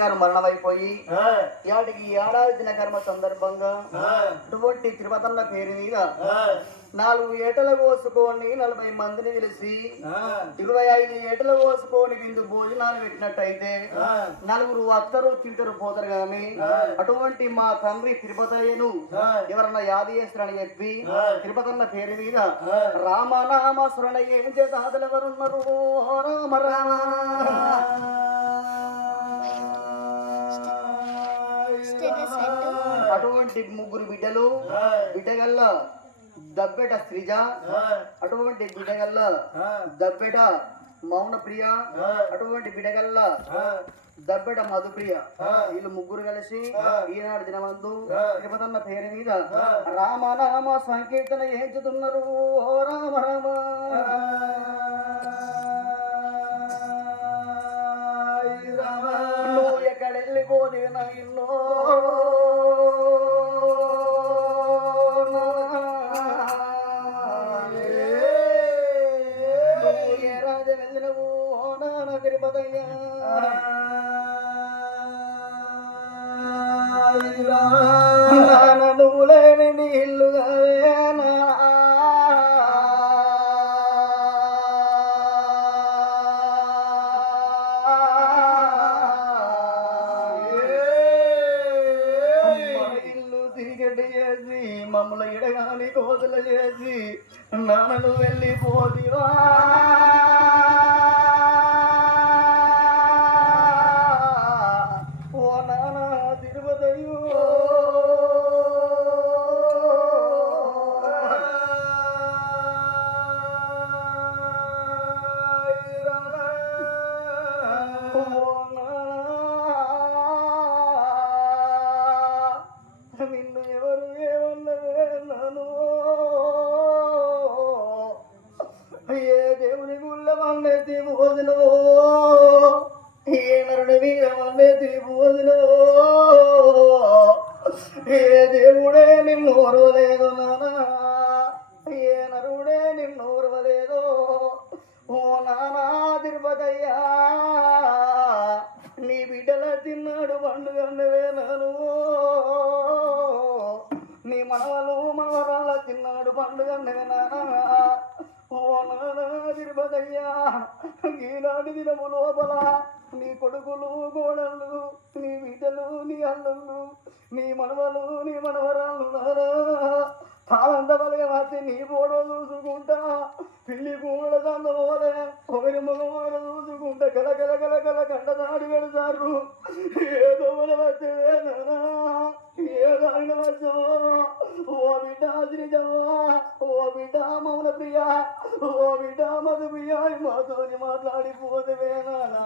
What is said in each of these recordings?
గారు మరణమైపోయి యాటికి ఏడాది దిన కర్మ సందర్భంగా అటువంటి తిరుపతన్న పేరు మీద 4 ఏటలు కోసుకొని 40 మందిని పిలిచి 25 ఏటలు కోసుకొని విందు భోజనాలు పెట్టినట్టయితే 4 వస్తారు తింటారు పోతారు కానీ అటువంటి మా తండ్రి తిరుపతయ్యను ఎవరన్నా యాది చేస్తారని చెప్పి తిరుపతన్న పేరు మీద రామనామ స్మరణ ఏం చేతాదులు ఎవరున్నారు రామ రామ అటువంటి 3 బిడ్డలు బిడ్డగల్ల దబ్బెట శ్రీజ అటువంటి బిడ్డగల్ల దబ్బెట మౌనప్రియ అటువంటి బిడ్డగల్ల దబ్బెట మధుప్రియ వీళ్ళు 3 కలిసి ఈనాడు దినమందు తిరుపతన్న పేరు మీద రామనామ సంకీర్తన ఏంచుతున్నారు ఓ రామ రామ నువ్వు ఎక్కడెళ్ళిపోని నా ఇన్నో నువ్వు లేని నీళ్ళు ఇల్లు తిరిగటి చేసి మమ్మల్ని ఇడగాని కోతులు చేసి నాన్నను వెళ్ళిపోదివా నిన్ను ఎవరు ఏమన్నాను ఏ దేవుని గుళ్ళ వల్లే తీపోదును ఏ నరుని వీర వల్లే తీపోదును ఏ దేవుడే నిన్ను ఓర్వలేదు నానా ఏ నరుడే నిన్ను ఓర్వలేదు ఓ నానా తిరుపతయ్యా నీ బిడ్డల తిన్నాడు పండుగ నాను నీ మనవలు మనవరాల తిన్నాడు పండుగ నానా ఓ నానా తిరుపతయ్యా ఈనాటి దినము లోపల నీ కొడుకులు గోడళ్ళు నీ బిడ్డలు నీ అల్లుళ్ళు నీ మనవలు నీ మనవరాళ్ళు నానా తాళంత బలగా వచ్చి నీ పోడో చూసుకుంటా పిల్లి కూడా దండమోలే ఒకరి మగవాడ చూసుకుంటా కల కల కల కల కంట దాడి పెడతారు ఏదో మన వచ్చేవే నానా ఏదో ఆయన వచ్చో ఓ బిడ్డ శ్రీజవ్వా ఓ బిడ్డ మౌన ప్రియ ఓ బిడ్డ మధు ప్రియ మాతోని మాట్లాడిపోతేవే నానా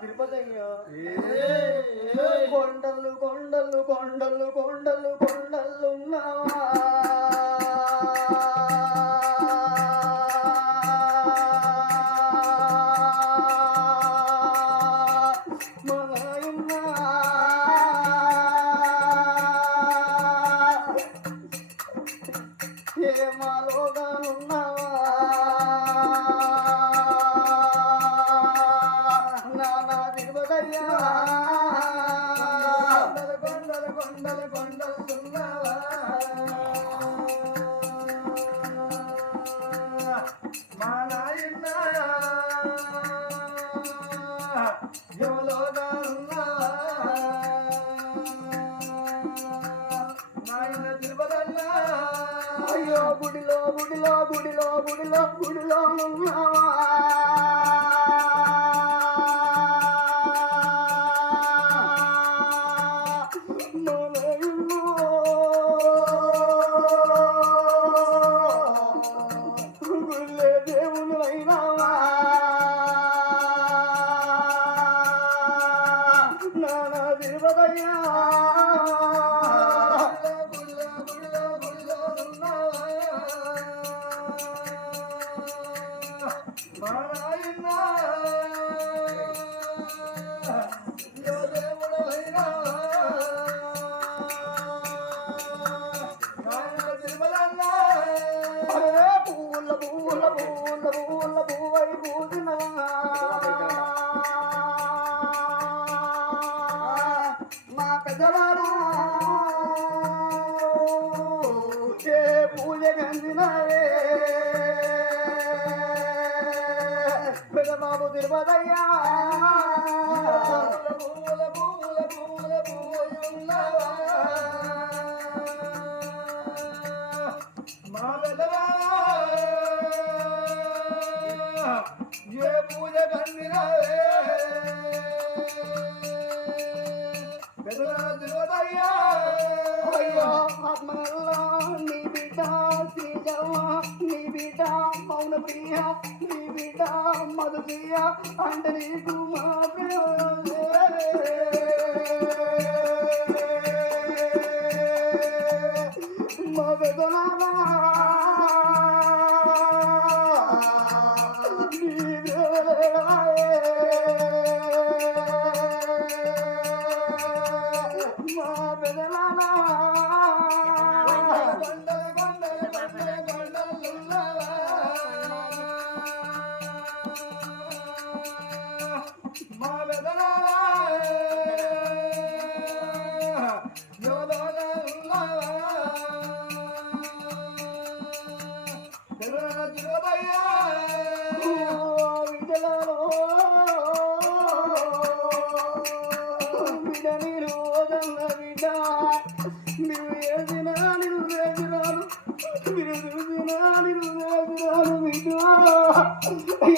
తిరుపతయ్య కొండలు కొండలు కొండలు కొండలు కొండలున్నావా ఏ మాలోగానున్నావా నానా తిరుపతయ్యా కొండలు కొండలు కొండలున్నావా మా నాయన ఎవలోగా ఉన్నావా నాయన తిరుపతన్నా అయ్యో గుడిలో గుడిలో గుడిలో గుడిలో గుడిలో ఉన్నావా నానా తిరుపతయ్యా మా నాయన పూల పూల పూల పూవై పూసినవా మా పెద్దవాడా ఏ పూజ గంజినవే పెదబాబు తిరుపతయ్యా పూల పూల పూల పూయున్నవా మా పెదవాడా ఏ పూజ గంజినవే పెదవా తిరుపతయ్యా అయ్యో ఆత్మల్లా నీ బిడ్డ శ్రీజవ్వ నీ బిడ్డ మౌన ప్రియ నీ బిడ్డ మధు ప్రియ అంటే నీకు మా మా పెదనానా మా పెదనానా మా పెదనానా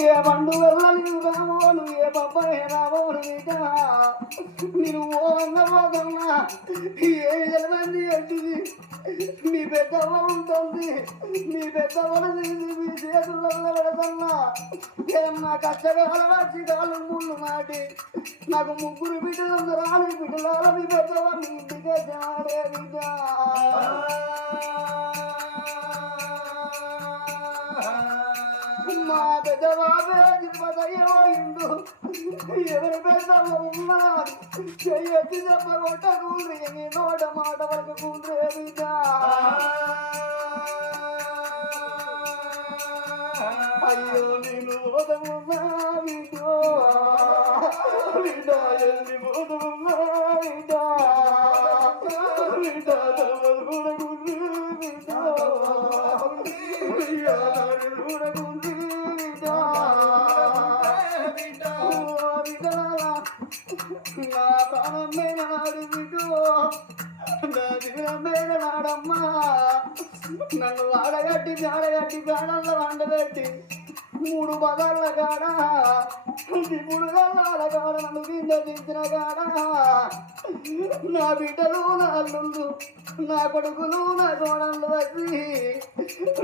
ఏ పండు వెళ్ళని రామోను ఏ పప్పని రామోను నేను ఓదన్నా ఏ ఎలమంది అంటిది మీ పెద్దమ్మ ఉంటుంది మీ పెద్దమ్మను తీసి మీ చేతుల్లో పెడతన్నా ఏమన్నా కష్టకాల వచ్చి కాళ్ళు ముళ్ళు నాటి నాకు ముగ్గురు బిడ్డలు రాని బిడ్డలాల మీ పెద్దమ్మ మీ ఇంటికే జాడే బిడ్డ మా పెద్దబాబే తిరుపతయ్యో ఎవరి పెద్దమ్మ ఉన్నారు చెయ్యొచ్చి చెప్పగొట్టకూడదు నీ నోట మాట వరకు కూతురే బిడ్డ అయ్యో నేను ఓదమున్నా బిడ్డో బిడ్డ ఎల్లి ఓదమున్నా బిడ్డ బిడ్డ కూడా గుండి బిడ్డ కూడా గుండి నా ప్రాణం మీద నాడు బిడ్డు నా దిగులం మీద నాడమ్మా నన్ను ఆడగట్టి ప్రాణంలో వండబెట్టి 3 పదాల కాడ 3 గల్లాల కాడ నన్ను కింద దించిన కాడ నా బిడ్డలు నా అల్లుళ్ళు నా కొడుకులు నా కోడళ్ళు వచ్చి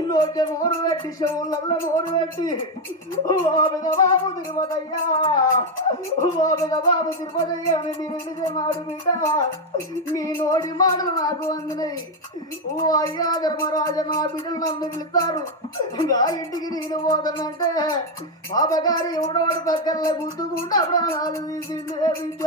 నోటి మోరు పెట్టి చెవులలో మోరు పెట్టి ఓ పెదబాబు తిరుపతయ్యా ఓ పెదబాబు తిరుపతయ్యా మీరు నాడు బిడ్డ మీ నోటి మాటలు నాకు అందినాయి ఓ అయ్యా ధర్మరాజ నా బిడ్డలు నన్ను పిలుస్తారు నా ఇంటికి నేను పోతానంటే బాబగారి ఎవడోడు పక్కన గుద్దుకుంటా ప్రాణాలు తీసిందే బిడ్డ